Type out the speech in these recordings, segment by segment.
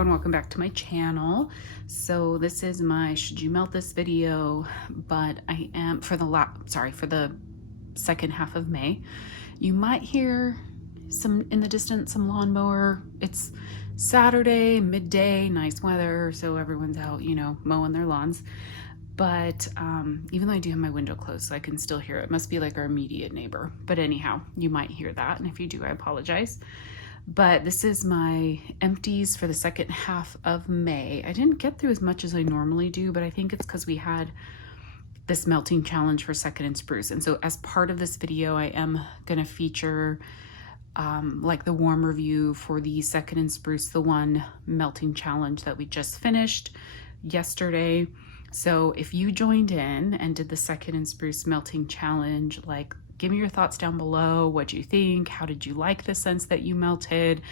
everyone, welcome back to my channel. So this is my should you melt this video, but I am for the second half of May. You might hear some in the distance, some lawnmower. It's Saturday, midday, nice weather, so everyone's out, mowing their lawns. But even though I do have my window closed, so I can still hear it. It must be like our immediate neighbor. But anyhow, you might hear that, and if you do, I apologize. But this is my empties for the second half of May. I didn't get through as much as I normally do, but I think it's because we had this melting challenge for Second and Spruce. And so as part of this video, I am gonna feature like the warm review for the Second and Spruce, the one melting challenge that we just finished yesterday. So if you joined in and did the Second and Spruce melting challenge, like, give me your thoughts down below. What do you think? How did you like the scents that you melted?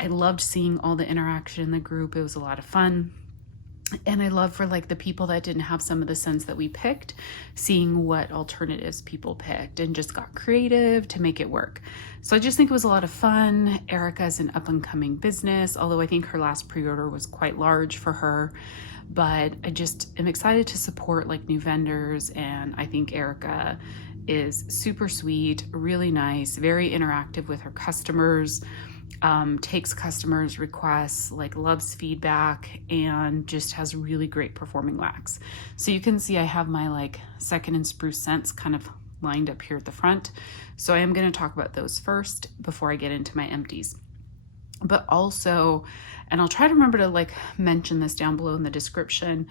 I loved seeing all the interaction in the group. It was a lot of fun. And I love for like the people that didn't have some of the scents that we picked, seeing what alternatives people picked and just got creative to make it work. So I just think it was a lot of fun. Erica is an up and coming business, although I think her last pre-order was quite large for her. But I just am excited to support like new vendors, and I think Erica is super sweet, really nice, very interactive with her customers, takes customers' requests, like loves feedback, and just has really great performing wax. So you can see I have my like Second and Spruce scents kind of lined up here at the front. So I am going to talk about those first before I get into my empties. But also, and I'll try to remember to like mention this down below in the description,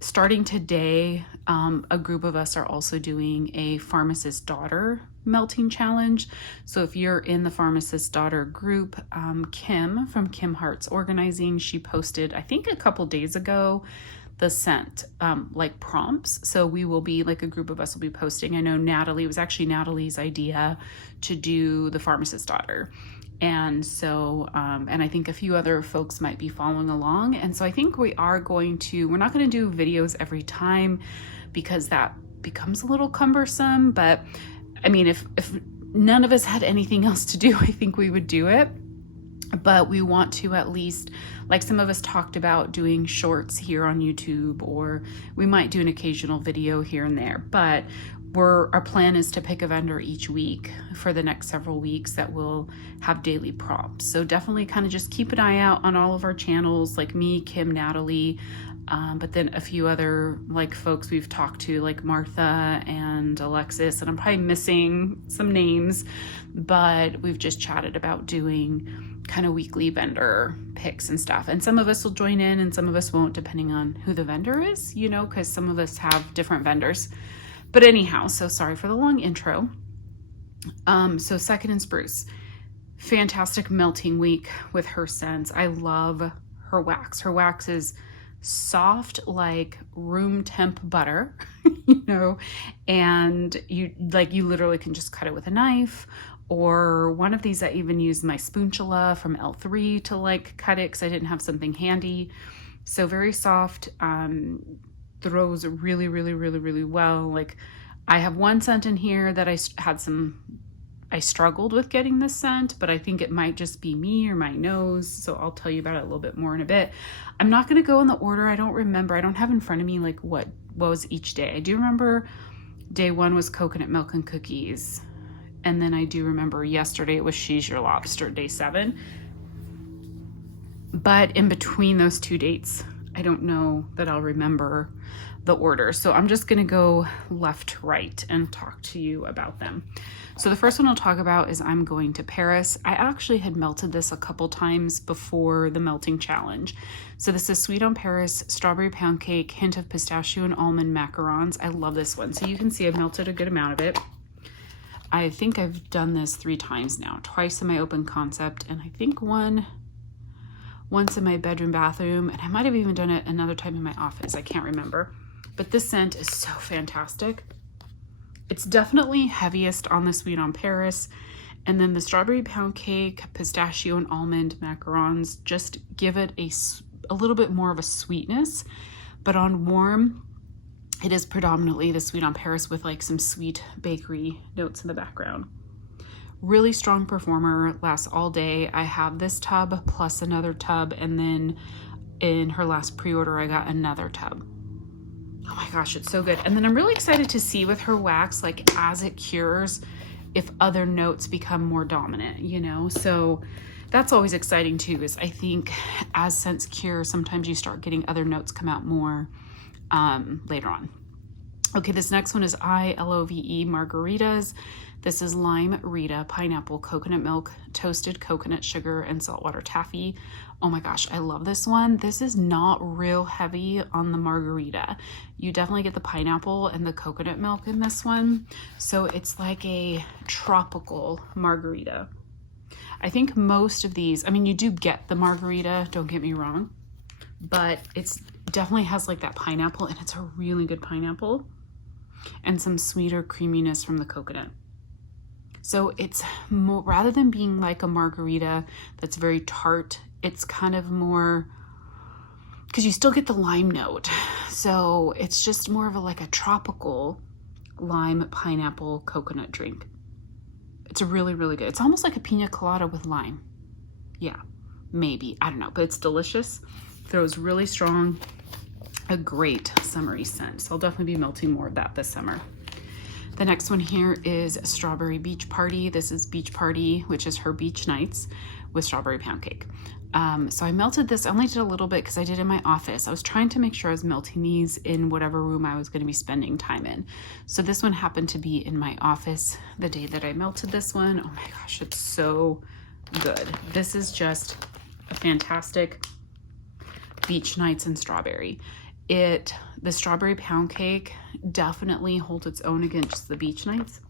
starting today, a group of us are also doing a Pharmacist Daughter melting challenge. So if you're in the Pharmacist Daughter group, Kim from Kim Hearts Organizing, she posted, I think a couple days ago, the scent like prompts. So we will be, like a group of us will be posting. I know Natalie, it was actually Natalie's idea to do the Pharmacist Daughter. And so, and I think a few other folks might be following along. And so I think we're not going to do videos every time because that becomes a little cumbersome. But I mean, if none of us had anything else to do, I think we would do it. But we want to at least, like some of us talked about doing shorts here on YouTube, or we might do an occasional video here and there. But our plan is to pick a vendor each week for the next several weeks that will have daily prompts. So definitely kind of just keep an eye out on all of our channels, like me, Kim, Natalie, but then a few other like folks we've talked to, like Martha and Alexis, and I'm probably missing some names, but we've just chatted about doing kind of weekly vendor picks and stuff. And some of us will join in and some of us won't, depending on who the vendor is, because some of us have different vendors. But anyhow, so sorry for the long intro. So Second and Spruce, fantastic melting week with her scents. I love her wax. Her wax is soft like room temp butter, and you literally can just cut it with a knife, or one of these I even used my spatula from L3 to like cut it because I didn't have something handy. So very soft, throws really, really, really, really well. Like I have one scent in here that I struggled with getting this scent, but I think it might just be me or my nose. So I'll tell you about it a little bit more in a bit. I'm not going to go in the order. I don't remember. I don't have in front of me like what was each day. I do remember day one was coconut milk and cookies. And then I do remember yesterday it was She's Your Lobster, day 7. But in between those two dates, I don't know that I'll remember the order. So I'm just going to go left to right and talk to you about them. So the first one I'll talk about is I'm Going to Paris. I actually had melted this a couple times before the melting challenge. So this is Sweet on Paris, strawberry pound cake, hint of pistachio and almond macarons. I love this one. So you can see I've melted a good amount of it. I think I've done this 3 times now, twice in my open concept, and I think once in my bedroom bathroom, and I might have even done it another time in my office. I can't remember. But this scent is so fantastic. It's definitely heaviest on the Sweet on Paris, and then the strawberry pound cake, pistachio and almond macarons just give it a little bit more of a sweetness. But on warm, it is predominantly the Sweet on Paris with like some sweet bakery notes in the background. Really strong performer, lasts all day. I have this tub plus another tub, and then in her last pre-order, I got another tub. Oh my gosh, it's so good. And then I'm really excited to see with her wax, like as it cures, if other notes become more dominant, you know? So that's always exciting too, is I think as scents cure, sometimes you start getting other notes come out more later on. Okay, this next one is ILOVE Margaritas. This is lime Rita, pineapple, coconut milk, toasted coconut sugar, and saltwater taffy. Oh my gosh, I love this one. This is not real heavy on the margarita. You definitely get the pineapple and the coconut milk in this one. So it's like a tropical margarita. I think most of these, I mean, you do get the margarita, don't get me wrong, but it's definitely has like that pineapple, and it's a really good pineapple, and some sweeter creaminess from the coconut. So it's more, rather than being like a margarita that's very tart, it's kind of more, because you still get the lime note. So it's just more of a, like a tropical lime pineapple coconut drink. It's really, really good. It's almost like a pina colada with lime. Yeah, maybe, I don't know, but it's delicious. Throws really strong, a great summery scent. So I'll definitely be melting more of that this summer. The next one here is Strawberry Beach Party. This is Beach Party, which is her beach nights with strawberry pound cake. So I melted this, I only did a little bit because I did in my office. I was trying to make sure I was melting these in whatever room I was going to be spending time in. So this one happened to be in my office the day that I melted this one. Oh my gosh, it's so good. This is just a fantastic beach nights and strawberry. The strawberry pound cake definitely holds its own against the beach nights,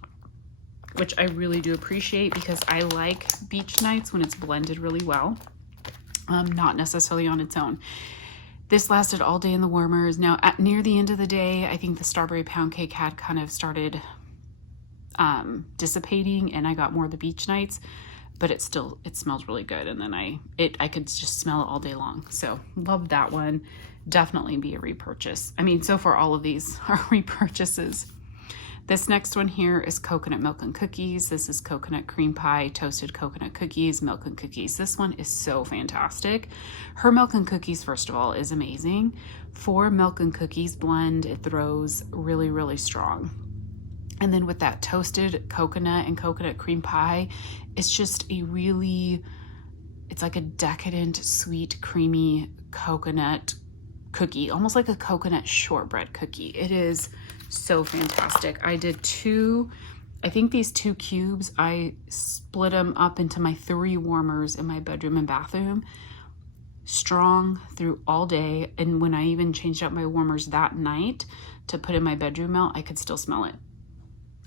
which I really do appreciate, because I like beach nights when it's blended really well, not necessarily on its own. This lasted all day in the warmers. Now near the end of the day, I think the strawberry pound cake had kind of started dissipating, and I got more of the beach nights, but it smells really good. And then I could just smell it all day long. So love that one. Definitely be a repurchase. I mean, so far all of these are repurchases. This next one here is coconut milk and cookies. This is coconut cream pie, toasted coconut cookies, milk and cookies. This one is so fantastic. Her milk and cookies, first of all, is amazing. For milk and cookies blend, it throws really, really strong. And then with that toasted coconut and coconut cream pie, it's just it's like a decadent, sweet, creamy coconut cookie, almost like a coconut shortbread cookie. It is so fantastic. I did I think these 2 cubes, I split them up into my 3 warmers in my bedroom and bathroom. Strong through all day. And when I even changed out my warmers that night to put in my bedroom melt, I could still smell it.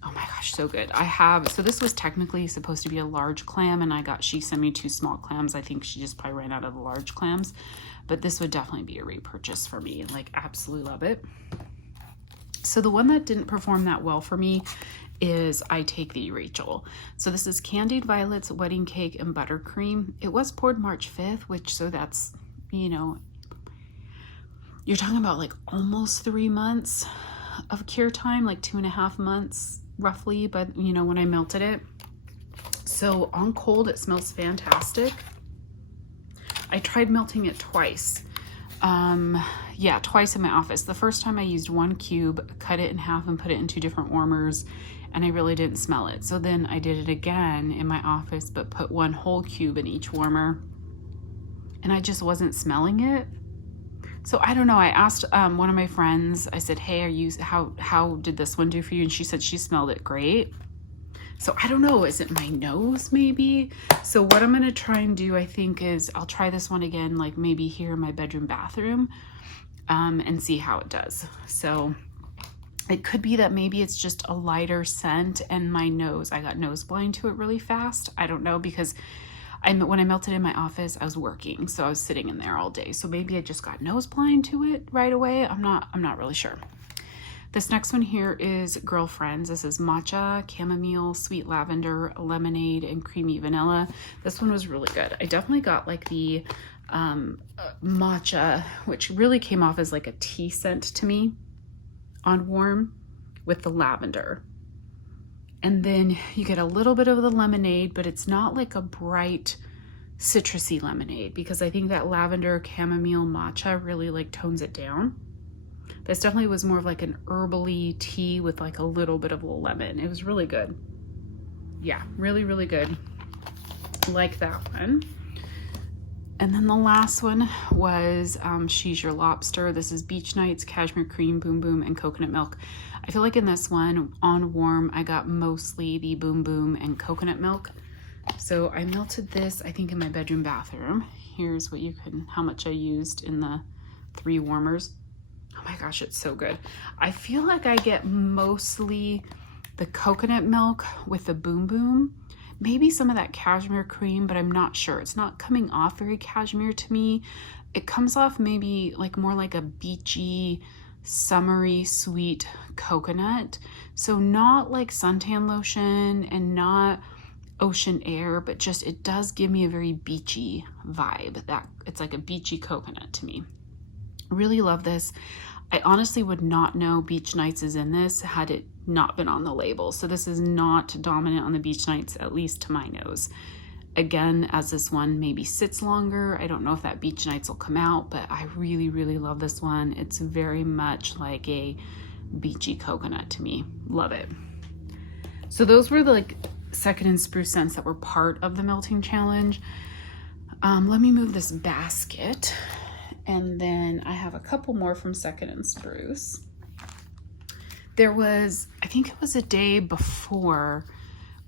Oh my gosh, so good. So this was technically supposed to be a large clam, and she sent me 2 small clams. I think she just probably ran out of the large clams, but this would definitely be a repurchase for me. Like, absolutely love it. So the one that didn't perform that well for me is I Take Thee, Rachel. So this is Candied Violets, Wedding Cake, and Buttercream. It was poured March 5th, so that's, you know, you're talking about like almost 3 months of cure time, like 2.5 months roughly, but you know, when I melted it. So on cold, it smells fantastic. I tried melting it twice. Yeah, twice in my office. The first time I used 1 cube, cut it in half and put it in 2 different warmers, and I really didn't smell it. So then I did it again in my office, but put 1 whole cube in each warmer, and I just wasn't smelling it. So I don't know. I asked one of my friends, I said, hey, how did this one do for you? And she said she smelled it great. So I don't know, is it my nose maybe? So what I'm gonna try and do, I think, is I'll try this one again, like maybe here in my bedroom bathroom, and see how it does. So it could be that maybe it's just a lighter scent, and my nose, I got nose blind to it really fast. I don't know, because when I melted in my office, I was working, so I was sitting in there all day. So maybe I just got nose blind to it right away. I'm not really sure. This next one here is Girlfriends. This is matcha, chamomile, sweet lavender, lemonade, and creamy vanilla. This one was really good. I definitely got like the matcha, which really came off as like a tea scent to me on warm, with the lavender. And then you get a little bit of the lemonade, but it's not like a bright citrusy lemonade, because I think that lavender chamomile matcha really like tones it down. This definitely was more of like an herbally tea with like a little bit of lemon. It was really good. Yeah, really, really good. Like that one. And then the last one was She's Your Lobster. This is Beach Nights, Cashmere Cream, Boom Boom, and Coconut Milk. I feel like in this one, on warm, I got mostly the Boom Boom and coconut milk. So I melted this, I think, in my bedroom bathroom. Here's what how much I used in the 3 warmers. Oh my gosh, it's so good. I feel like I get mostly the coconut milk with the Boom Boom. Maybe some of that cashmere cream, but I'm not sure. It's not coming off very cashmere to me. It comes off maybe like more like a beachy, summery, sweet coconut. So not like suntan lotion and not ocean air, but just it does give me a very beachy vibe. That it's like a beachy coconut to me. Really love this. I honestly would not know Beach Nights is in this had it not been on the label. So this is not dominant on the Beach Nights, at least to my nose. Again, as this one maybe sits longer, I don't know if that Beach Nights will come out, but I really, really love this one. It's very much like a beachy coconut to me. Love it. So those were the like Second and Spruce scents that were part of the melting challenge. Let me move this basket. And then I have a couple more from Second and Spruce. There was, I think it was a day before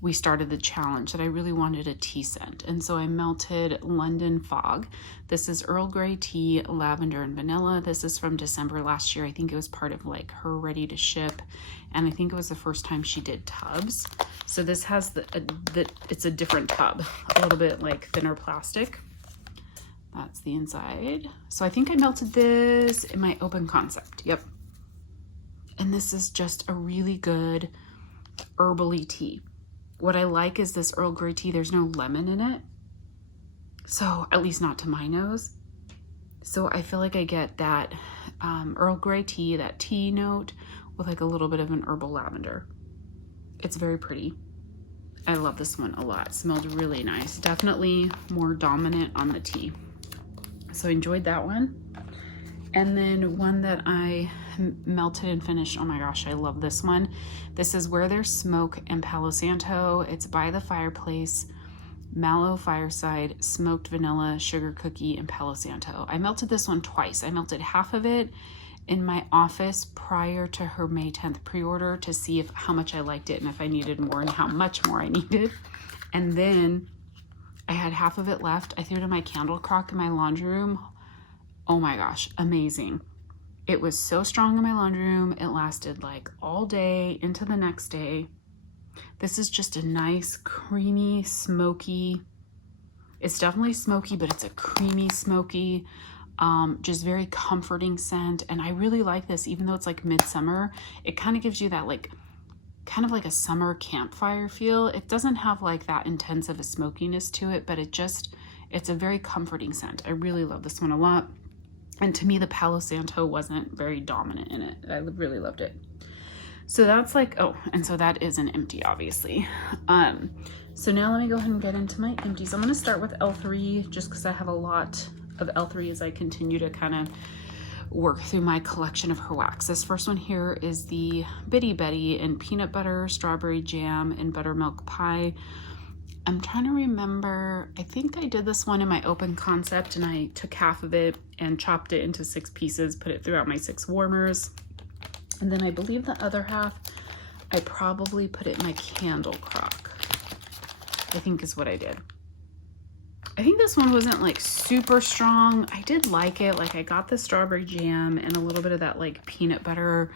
we started the challenge that I really wanted a tea scent. And so I melted London Fog. This is Earl Grey tea, lavender and vanilla. This is from December last year. I think it was part of like her ready to ship. And I think it was the first time she did tubs. So this has it's a different tub, a little bit like thinner plastic. That's the inside. So I think I melted this in my open concept. Yep. And this is just a really good herbally tea. What I like is this Earl Grey tea, there's no lemon in it. So at least not to my nose. So I feel like I get that Earl Grey tea, that tea note with like a little bit of an herbal lavender. It's very pretty. I love this one a lot. It smelled really nice. Definitely more dominant on the tea. So I enjoyed that one. And then one that I melted and finished. Oh my gosh, I love this one. This is Where There's Smoke in Palo Santo. It's By the Fireplace, Mallow Fireside, Smoked Vanilla, Sugar Cookie, and Palo Santo. I melted this one twice. I melted half of it in my office prior to her May 10th pre-order to see how much I liked it and if I needed more and how much more I needed. And then I had half of it left. I threw it in my candle crock in my laundry room. Oh my gosh, amazing. It was so strong in my laundry room. It lasted like all day into the next day. This is just a nice, creamy, smoky. It's definitely smoky, but it's a creamy, smoky, just very comforting scent. And I really like this, even though it's like midsummer, it kind of gives you that like kind of like a summer campfire feel. It doesn't have like that intense of a smokiness to it, but it's a very comforting scent. I really love this one a lot. And to me, the Palo Santo wasn't very dominant in it. I really loved it. So that's like, oh, and so that is an empty, obviously. So now let me go ahead and get into my empties. I'm gonna start with L3 just because I have a lot of L3 as I continue to kind of work through my collection of her wax. This first one here is the Bitty Betty in peanut butter, strawberry jam, and buttermilk pie. I'm trying to remember, I think I did this one in my open concept and I took half of it and chopped it into 6 pieces, put it throughout my 6 warmers. And then I believe the other half, I probably put it in my candle crock, I think is what I did. I think this one wasn't like super strong. I did like it. Like I got the strawberry jam and a little bit of that like peanut butter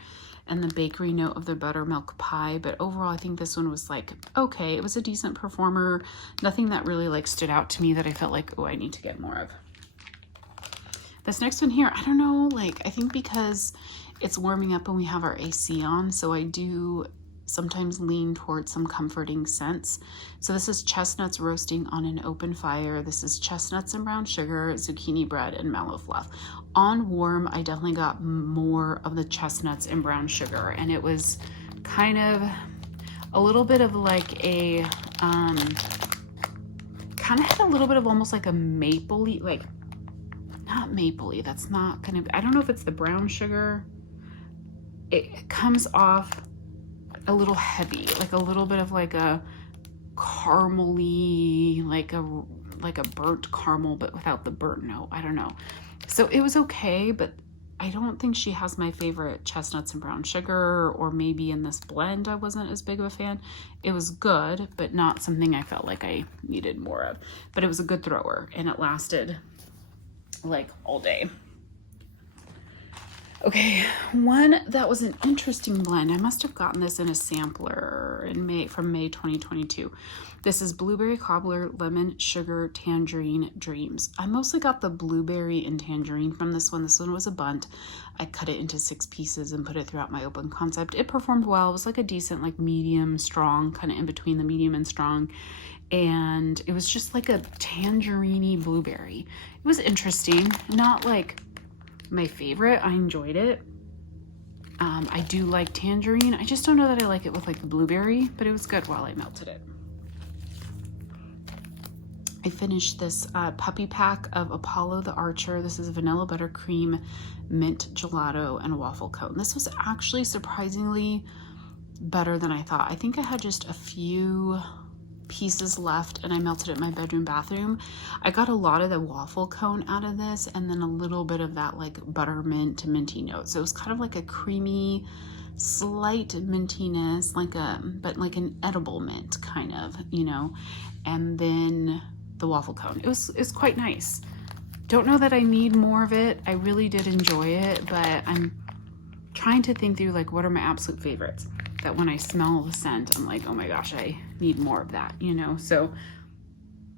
and the bakery note of the buttermilk pie. But overall, I think this one was like, okay, it was a decent performer. Nothing that really like stood out to me that I felt like, oh, I need to get more of. This next one here, I don't know, like I think because it's warming up and we have our AC on, so I do sometimes lean towards some comforting scents. So this is chestnuts roasting on an open fire. This is chestnuts and brown sugar, zucchini bread, and mallow fluff. On warm, I definitely got more of the chestnuts and brown sugar, and it was kind of a little bit of like a, kind of had a little bit of almost like a mapley, like, not mapley, that's not gonna be, I don't know if it's the brown sugar. It comes off a little heavy, like a little bit of like a caramely, like a burnt caramel, but without the burnt note. I don't know. So it was okay, but I don't think she has my favorite chestnuts and brown sugar, or maybe in this blend I wasn't as big of a fan. It was good, but not something I felt like I needed more of. But it was a good thrower, and it lasted like all day. Okay, one that was an interesting blend. I must have gotten this in a sampler in from May 2022. This is Blueberry Cobbler Lemon Sugar Tangerine Dreams. I mostly got the blueberry and tangerine from this one. This one was a bunt. I cut it into 6 pieces and put it throughout my open concept. It performed well. It was like a decent, like medium strong, kind of in between the medium and strong. And it was just like a tangerine-y blueberry. It was interesting, not like my favorite. I enjoyed it. I do like tangerine. I just don't know that I like it with like the blueberry, but it was good while I melted it. I finished this puppy pack of Apollo the Archer. This is vanilla buttercream, mint gelato, and waffle cone. This was actually surprisingly better than I thought. I think I had just a few pieces left and I melted it in my bedroom bathroom. I got a lot of the waffle cone out of this, and then a little bit of that like buttermint to minty note. So it was kind of like a creamy, slight mintiness, but like an edible mint kind of, you know. And then the waffle cone. It's quite nice. Don't know that I need more of it. I really did enjoy it, but I'm trying to think through like what are my absolute favorites, that when I smell the scent, I'm like, oh my gosh, I need more of that, you know? So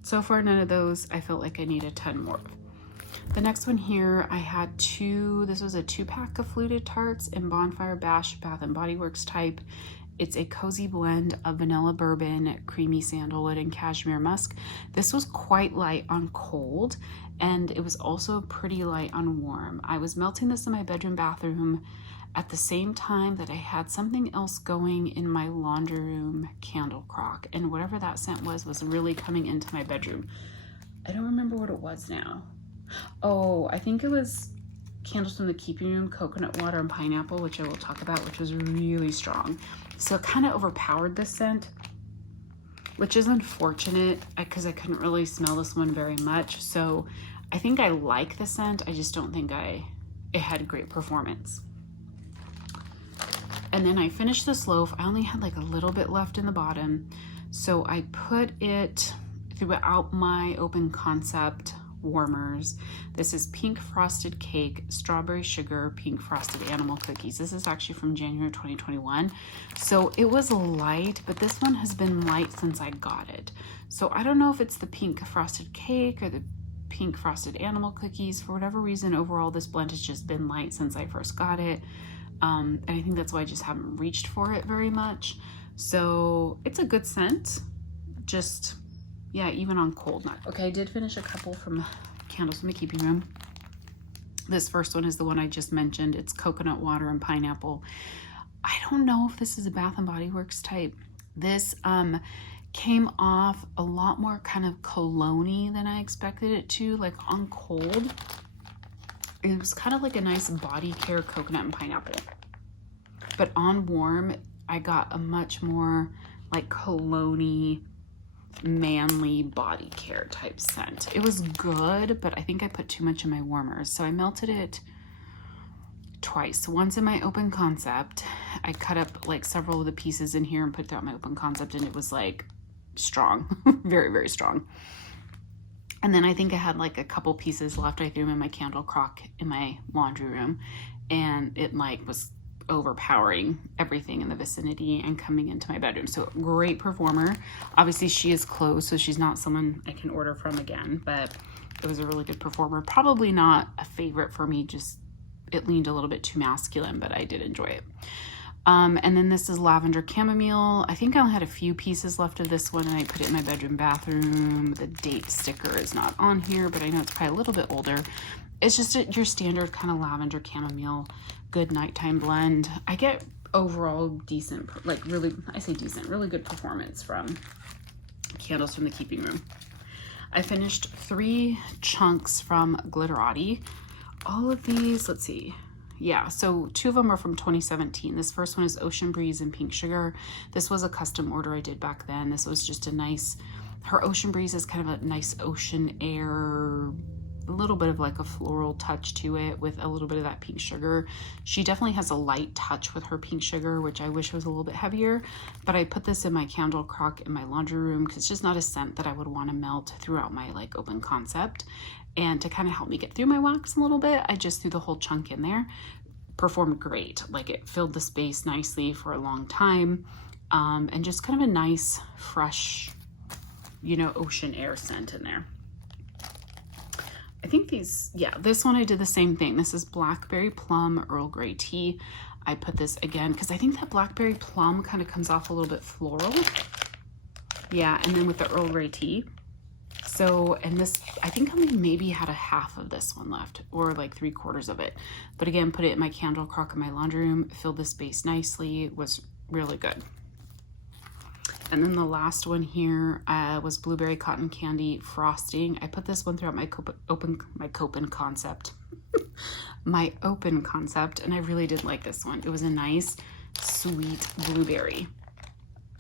far, none of those I felt like I need a ton more of. The next one here, I had this was a 2-pack of Fluted Tarts in Bonfire Bash Bath & Body Works type. It's a cozy blend of vanilla bourbon, creamy sandalwood, and cashmere musk. This was quite light on cold, and it was also pretty light on warm. I was melting this in my bedroom bathroom at the same time that I had something else going in my laundry room candle crock, and whatever that scent was really coming into my bedroom. I don't remember what it was now. Oh, I think it was Candles from the Keeping Room, coconut water and pineapple, which I will talk about, which was really strong. So it kind of overpowered this scent, which is unfortunate because I couldn't really smell this one very much. So I think I like the scent. I just don't think it had great performance. And then I finished this loaf. I only had like a little bit left in the bottom. So I put it throughout my open concept warmers. This is Pink Frosted Cake, Strawberry Sugar, Pink Frosted Animal Cookies. This is actually from January 2021. So it was light, but this one has been light since I got it. So I don't know if it's the Pink Frosted Cake or the Pink Frosted Animal Cookies. For whatever reason, overall, this blend has just been light since I first got it. And I think that's why I just haven't reached for it very much. So it's a good scent. Just, yeah, even on cold night. Okay, I did finish a couple from Candles from the Keeping Room. This first one is the one I just mentioned. It's coconut water and pineapple. I don't know if this is a Bath & Body Works type. This came off a lot more kind of cologne-y than I expected it to. Like on cold, it was kind of like a nice body care coconut and pineapple. But on warm, I got a much more like cologne-y, manly body care type scent. It was good, but I think I put too much in my warmers. So I melted it twice. Once in my open concept. I cut up like several of the pieces in here and put throughout my open concept, and it was like strong, very, very strong. And then I think I had like a couple pieces left. I threw them in my candle crock in my laundry room, and it like was overpowering everything in the vicinity and coming into my bedroom. So great performer. Obviously she is closed, so she's not someone I can order from again, but it was a really good performer. Probably not a favorite for me, just it leaned a little bit too masculine, but I did enjoy it. And then this is Lavender Chamomile. I think I only had a few pieces left of this one, and I put it in my bedroom bathroom. The date sticker is not on here, but I know it's probably a little bit older. It's just your standard kind of lavender chamomile, good nighttime blend. I get overall decent, like really, I say decent, really good performance from Candles from the Keeping Room. I finished 3 chunks from Glitterati. All of these, let's see. Yeah, so 2 of them are from 2017. This first one is Ocean Breeze and Pink Sugar. This was a custom order I did back then. This was just a nice, her Ocean Breeze is kind of a nice ocean air, a little bit of like a floral touch to it with a little bit of that pink sugar. She definitely has a light touch with her pink sugar, which I wish was a little bit heavier, but I put this in my candle crock in my laundry room because it's just not a scent that I would want to melt throughout my like open concept. And to kind of help me get through my wax a little bit, I just threw the whole chunk in there. Performed great. Like it filled the space nicely for a long time. And just kind of a nice, fresh, you know, ocean air scent in there. I think these, yeah, this one I did the same thing. This is Blackberry Plum Earl Grey Tea. I put this again because I think that Blackberry Plum kind of comes off a little bit floral. Yeah, and then with the Earl Grey Tea. So, and this, I think I maybe had a half of this one left or like 3/4 of it. But again, put it in my candle crock in my laundry room, filled the space nicely, was really good. And then the last one here was Blueberry Cotton Candy Frosting. I put this one throughout my open concept, my open concept, and I really did like this one. It was a nice, sweet blueberry.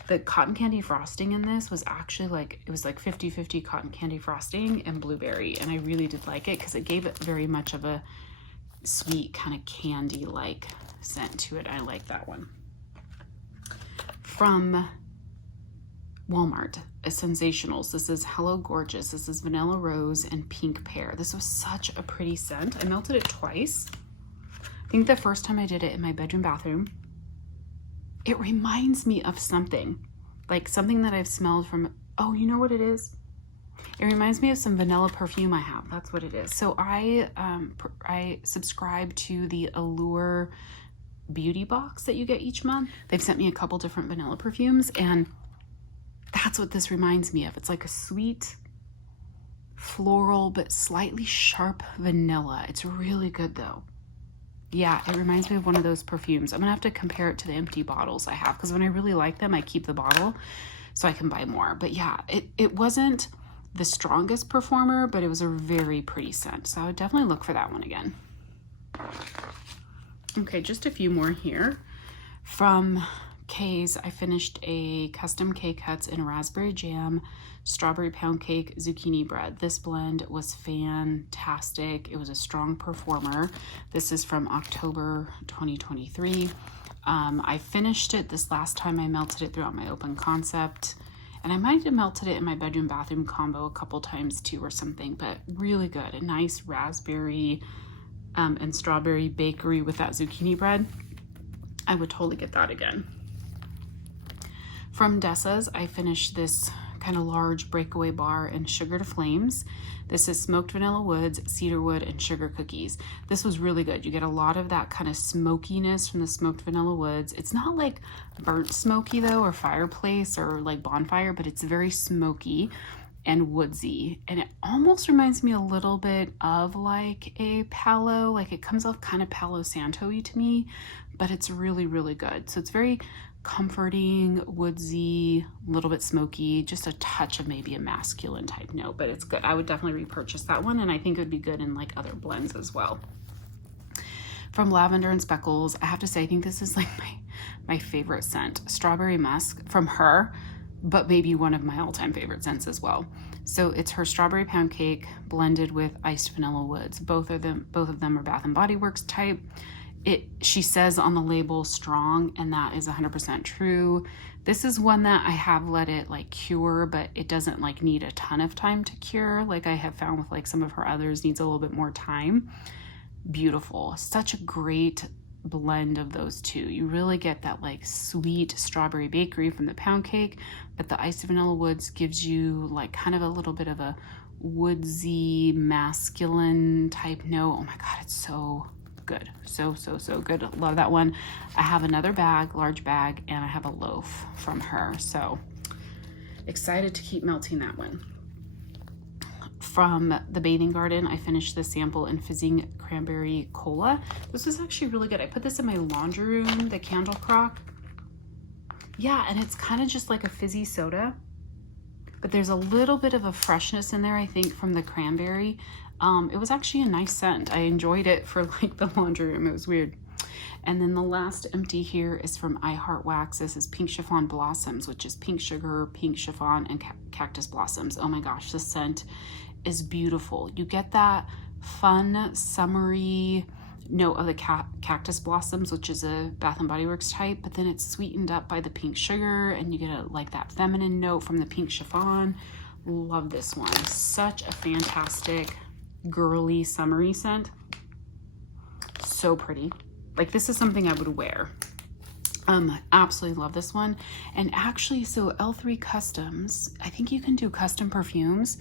The cotton candy frosting in this was actually like, it was like 50-50 cotton candy frosting and blueberry. And I really did like it because it gave it very much of a sweet kind of candy-like scent to it. I like that one. From Walmart, Sensationals. This is Hello Gorgeous. This is Vanilla Rose and Pink Pear. This was such a pretty scent. I melted it twice. I think the first time I did it in my bedroom bathroom. It reminds me of something, like something that I've smelled from, oh, you know what it is? It reminds me of some vanilla perfume I have. That's what it is. So I subscribe to the Allure beauty box that you get each month. They've sent me a couple different vanilla perfumes, and that's what this reminds me of. It's like a sweet, floral, but slightly sharp vanilla. It's really good though. Yeah, it reminds me of one of those perfumes. I'm gonna have to compare it to the empty bottles I have because when I really like them, I keep the bottle so I can buy more. But yeah, it wasn't the strongest performer, but it was a very pretty scent. So I would definitely look for that one again. Okay, just a few more here. From K's, I finished a custom K-Cuts in raspberry jam, strawberry pound cake, zucchini bread. This blend was fantastic. It was a strong performer. This is from October 2023. I finished it this last time I melted it throughout my open concept, and I might have melted it in my bedroom bathroom combo a couple times too or something, but really good. A nice raspberry and strawberry bakery with that zucchini bread. I would totally get that again. From Dessa's, I finished this kind of large breakaway bar in Sugar to Flames. This is smoked vanilla woods, cedarwood, and sugar cookies. This was really good. You get a lot of that kind of smokiness from the smoked vanilla woods. It's not like burnt smoky though, or fireplace or like bonfire, but it's very smoky and woodsy. And it almost reminds me a little bit of like a Palo, like it comes off kind of Palo Santo-y to me, but it's really, really good. So it's very comforting, woodsy, a little bit smoky, just a touch of maybe a masculine type note, but it's good. I would definitely repurchase that one, and I think it would be good in like other blends as well. From Lavender and Speckles, I have to say, I think this is like my favorite scent. Strawberry Musk from her, but maybe one of my all-time favorite scents as well. So it's her strawberry pound cake blended with iced vanilla woods. Both of them are Bath and Body Works type. She says on the label strong, and that is 100% true. This is one that I have let it like cure, but it doesn't like need a ton of time to cure. Like I have found with like some of her others, needs a little bit more time. Beautiful. Such a great blend of those two. You really get that like sweet strawberry bakery from the pound cake, but the iced vanilla woods gives you like kind of a little bit of a woodsy masculine type note. Oh my God, it's so good. So good. Love that one. I have another bag, large bag, and I have a loaf from her. So excited to keep melting that one. from the Bathing Garden. I finished this sample in Fizzing Cranberry Cola. This was actually really good. I put this in my laundry room, the candle crock. Yeah, and it's kind of just like a fizzy soda, but there's a little bit of a freshness in there, I think, from the cranberry. It was actually a nice scent. I enjoyed it for like the laundry room. It was weird. And then the last empty here is from I Heart Wax. This is Pink Chiffon Blossoms, which is pink sugar, pink chiffon, and cactus blossoms. Oh my gosh, the scent is beautiful. You get that fun, summery note of the cactus blossoms, which is a Bath & Body Works type, but then it's sweetened up by the pink sugar, and you get like that feminine note from the pink chiffon. Love this one. Such a fantastic, girly, summery scent. So pretty. Like, this is something I would wear. Absolutely love this one. And actually, so L3 Customs, I think you can do custom perfumes.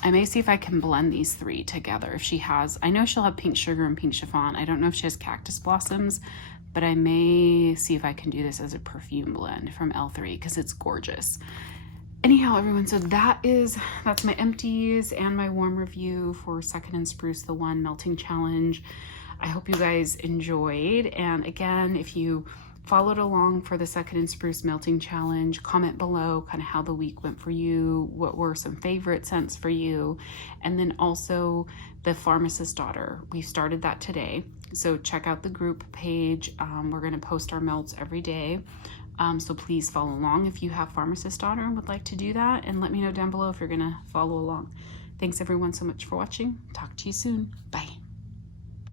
I may see if I can blend these three together. If she has, I know she'll have pink sugar and pink chiffon. I don't know if she has cactus blossoms, but I may see if I can do this as a perfume blend from L3 because it's gorgeous. Anyhow, everyone, so that's my empties and my warm review for Second and Spruce, the One Melting Challenge. I hope you guys enjoyed. And again, if you followed along for the Second and Spruce Melting Challenge, comment below kind of how the week went for you, what were some favorite scents for you, and then also the Pharmacist Daughter. We started that today, so check out the group page. We're going to post our melts every day, so please follow along if you have Pharmacist Daughter and would like to do that, and let me know down below if you're going to follow along. Thanks everyone so much for watching. Talk to you soon. Bye.